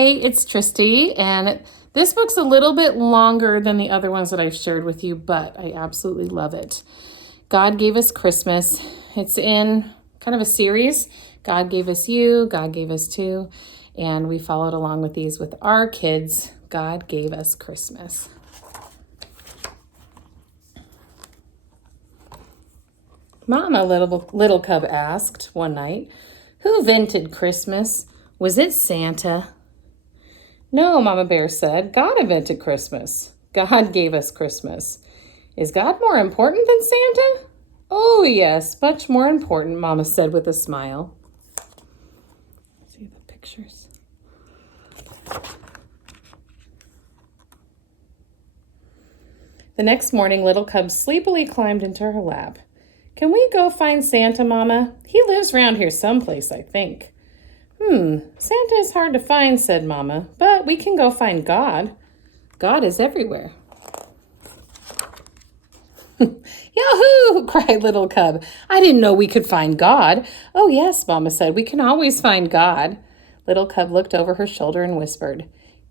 Hey, it's Tristi, and this book's a little bit longer than the other ones that I've shared with you, but I absolutely love it. God Gave Us Christmas. It's in kind of a series. God gave us you, God gave us two, and we followed along with these with our kids. God Gave Us Christmas. Mama, little cub asked one night, "Who invented Christmas? Was it Santa?" "No," Mama Bear said. "God invented Christmas. God gave us Christmas. Is God more important than Santa?" "Oh, yes, much more important," Mama said with a smile. See the pictures. The next morning, little cub sleepily climbed into her lap. "Can we go find Santa, Mama? He lives round here someplace, I think." Santa is hard to find," said Mama, "but we can go find God. God is everywhere." "Yahoo!" cried little cub. "I didn't know we could find God." "Oh, yes," Mama said, "we can always find God." Little cub looked over her shoulder and whispered,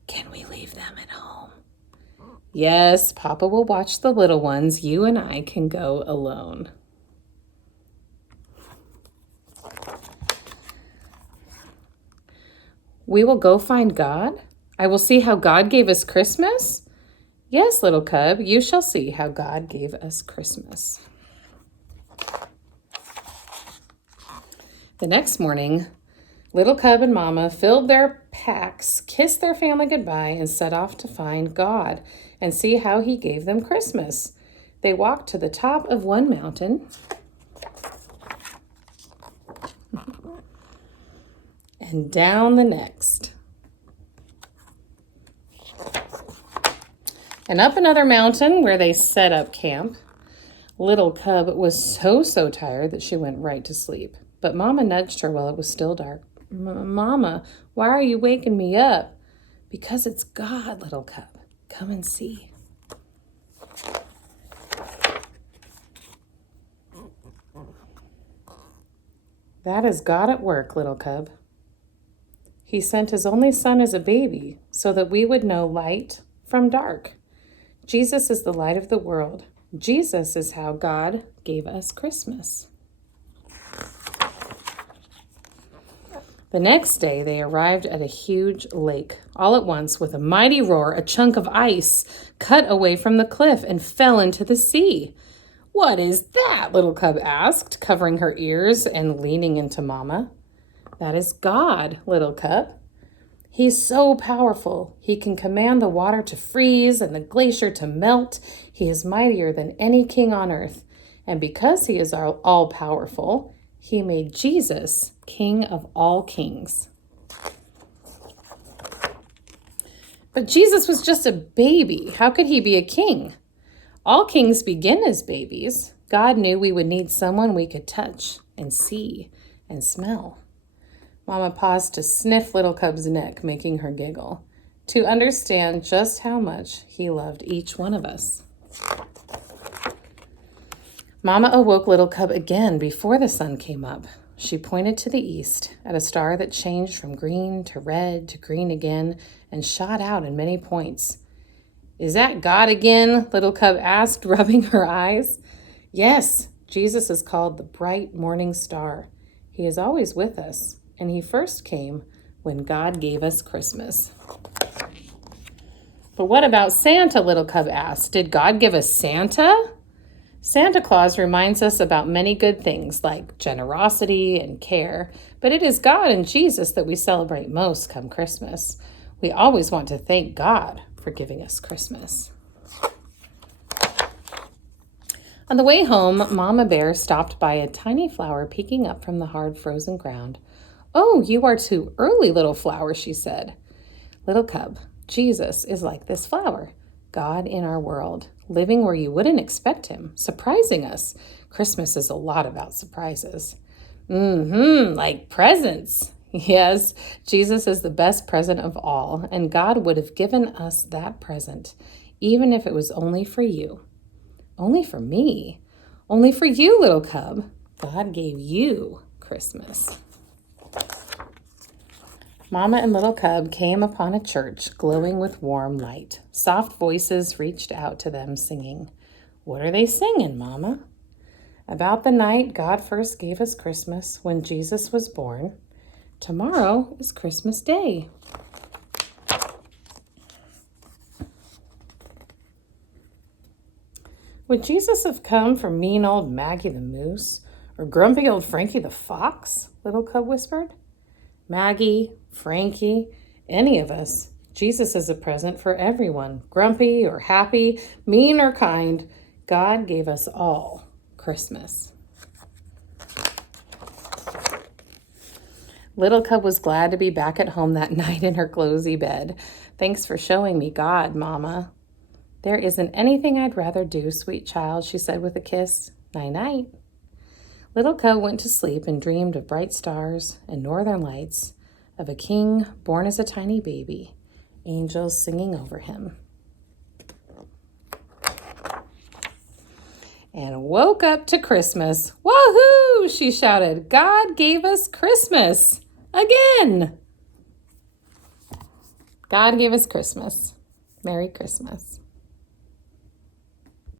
"Can we leave them at home?" "Yes, Papa will watch the little ones. You and I can go alone." "We will go find God? I will see how God gave us Christmas?" "Yes, little cub, you shall see how God gave us Christmas." The next morning, little cub and Mama filled their packs, kissed their family goodbye, and set off to find God and see how he gave them Christmas. They walked to the top of one mountain and down the next, and up another mountain where they set up camp. Little cub was so tired that she went right to sleep, but Mama nudged her while it was still dark. "Mama, why are you waking me up?" "Because it's God, little cub. Come and see." "That is God at work, little cub. He sent his only son as a baby so that we would know light from dark. Jesus is the light of the world. Jesus is how God gave us Christmas." The next day, they arrived at a huge lake. All at once, with a mighty roar, a chunk of ice cut away from the cliff and fell into the sea. "What is that?" little cub asked, covering her ears and leaning into Mama. "That is God, little cub. He's so powerful. He can command the water to freeze and the glacier to melt. He is mightier than any king on earth. And because he is all-powerful, he made Jesus King of all kings." "But Jesus was just a baby. How could he be a king?" "All kings begin as babies. God knew we would need someone we could touch and see and smell." Mama paused to sniff little cub's neck, making her giggle, to understand just how much he loved each one of us. Mama awoke little cub again before the sun came up. She pointed to the east at a star that changed from green to red to green again and shot out in many points. "Is that God again?" little cub asked, rubbing her eyes. "Yes, Jesus is called the bright morning star. He is always with us, and he first came when God gave us Christmas." "But what about Santa?" little cub asked. "Did God give us Santa?" "Santa Claus reminds us about many good things like generosity and care, but it is God and Jesus that we celebrate most come Christmas. We always want to thank God for giving us Christmas." On the way home, Mama Bear stopped by a tiny flower peeking up from the hard frozen ground. "Oh, you are too early, little flower," she said. "Little cub, Jesus is like this flower, God in our world, living where you wouldn't expect him, surprising us. Christmas is a lot about surprises." Like presents." "Yes, Jesus is the best present of all, and God would have given us that present, even if it was only for you." "Only for me?" "Only for you, little cub. God gave you Christmas." Mama and little cub came upon a church glowing with warm light. Soft voices reached out to them singing. What are they singing, Mama? About the night God first gave us Christmas when Jesus was born. Tomorrow is Christmas Day. Would Jesus have come for mean old Maggie the Moose or grumpy old Frankie the Fox? Little cub whispered. Maggie, Frankie, any of us. Jesus is a present for everyone, grumpy or happy, mean or kind. God gave us all Christmas. Little cub was glad to be back at home that night in her cozy bed. Thanks for showing me God, Mama. There isn't anything I'd rather do, sweet child, she said with a kiss. Night-night. Little cub went to sleep and dreamed of bright stars and northern lights, of a king born as a tiny baby, angels singing over him. And woke up to Christmas. Woohoo! She shouted. God gave us Christmas again. God gave us Christmas. Merry Christmas.